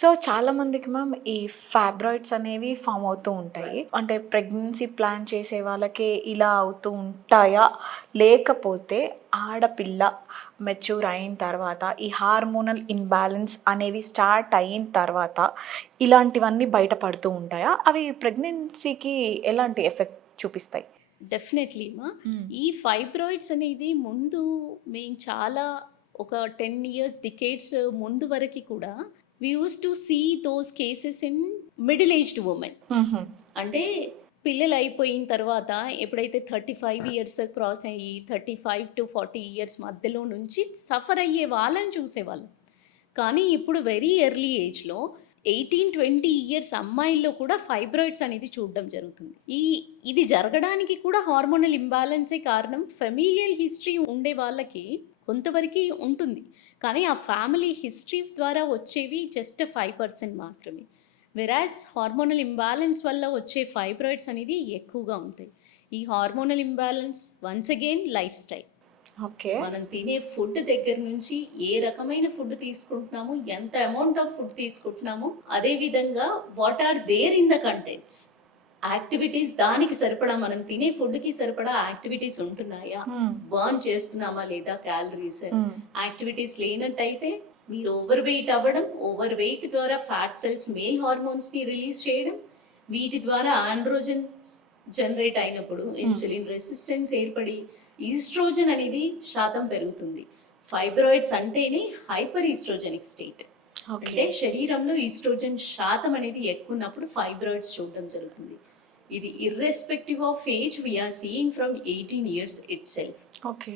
So చాలా మందికి ma'am ఈ ఫైబ్రాయిడ్స్ అనేవి ఫామ్ అవుతూ ఉంటాయి. అంటే ప్రెగ్నెన్సీ ప్లాన్ చేసే వాళ్ళకే ఇలా అవుతూ ఉంటాయా? లేకపోతే ఆడపిల్ల మెచ్యూర్ అయిన తర్వాత ఈ హార్మోనల్ ఇంబాలెన్స్ అనేవి స్టార్ట్ అయిన తర్వాత ఇలాంటివన్నీ బయటపడుతూ ఉంటాయా? అవి ప్రెగ్నెన్సీకి ఎలాంటి ఎఫెక్ట్ చూపిస్తాయి? డెఫినెట్లీ ఈ ఫైబ్రాయిడ్స్ అనేది ముందు మేము చాలా ఒక 10 ఇయర్స్ డికేడ్స్ ముందు వరకు కూడా we use to see those cases in middle aged women. హుహు. అంటే పిల్లలు అయిపోయిన తర్వాత ఎప్పుడైతే 35 ఇయర్స్ క్రాస్ అయ్యి 35 to 40 ఇయర్స్ మధ్యలో నుంచి సఫర్ అయ్యే వాళ్ళని చూసేవాళ్ళం. కానీ ఇప్పుడు వెరీ ఎర్లీ ఏజ్‌లో 18, 20 ఇయర్స్ అమ్మాయిల్లో కూడా ఫైబ్రాయిడ్స్ అనేది చూడడం జరుగుతుంది. ఇది జరగడానికి కూడా హార్మోనల్ ఇంబాలెన్సే కారణం. ఫెమిలియల్ హిస్టరీ ఉండే వాళ్ళకి కొంతవరకి ఉంటుంది. కానీ ఆ ఫ్యామిలీ హిస్టరీ ద్వారా వచ్చేవి జస్ట్ 5% మాత్రమే. వెరాజ్ హార్మోనల్ ఇంబాలెన్స్ వల్ల వచ్చే ఫైబ్రాయిడ్స్ అనేది ఎక్కువగా ఉంటాయి. ఈ hormonal imbalance once again life style. Okay. మనం తినే ఫుడ్ దగ్గర నుంచి ఏ రకమైన ఫుడ్ తీసుకుంటున్నాము, ఎంత అమౌంట్ ఆఫ్ ఫుడ్ తీసుకుంటున్నాము, అదే విధంగా what are there in the contents. Activities దానికి సరిపడా మనం తినే ఫుడ్కి సరిపడా యాక్టివిటీస్ ఉంటున్నాయా, హ్మ్. బర్న్ చేస్తున్నామా లేదా క్యాలరీస్. హ్మ్. యాక్టివిటీస్ లేనట్టయితే మీరు ఓవర్ వెయిట్ అవ్వడం, ఓవర్ వెయిట్ ద్వారా ఫ్యాట్ సెల్స్ మేల్ హార్మోన్స్ని రిలీజ్ చేయడం, వీటి ద్వారా ఆండ్రోజన్స్ జనరేట్ అయినప్పుడు ఇన్సులిన్ రెసిస్టెన్స్ ఏర్పడి ఈస్ట్రోజన్ అనేది శాతం పెరుగుతుంది. ఫైబ్రాయిడ్స్ అంటేనే హైపర్ ఈస్ట్రోజెనిక్ స్టేట్. ఓకే. అంటే శరీరంలో ఈస్ట్రోజన్ శాతం అనేది ఎక్కువ ఉన్నప్పుడు ఫైబ్రాయిడ్స్ చూడడం జరుగుతుంది. ఇది irrespective of age we're seeing from 18 years itself. Okay.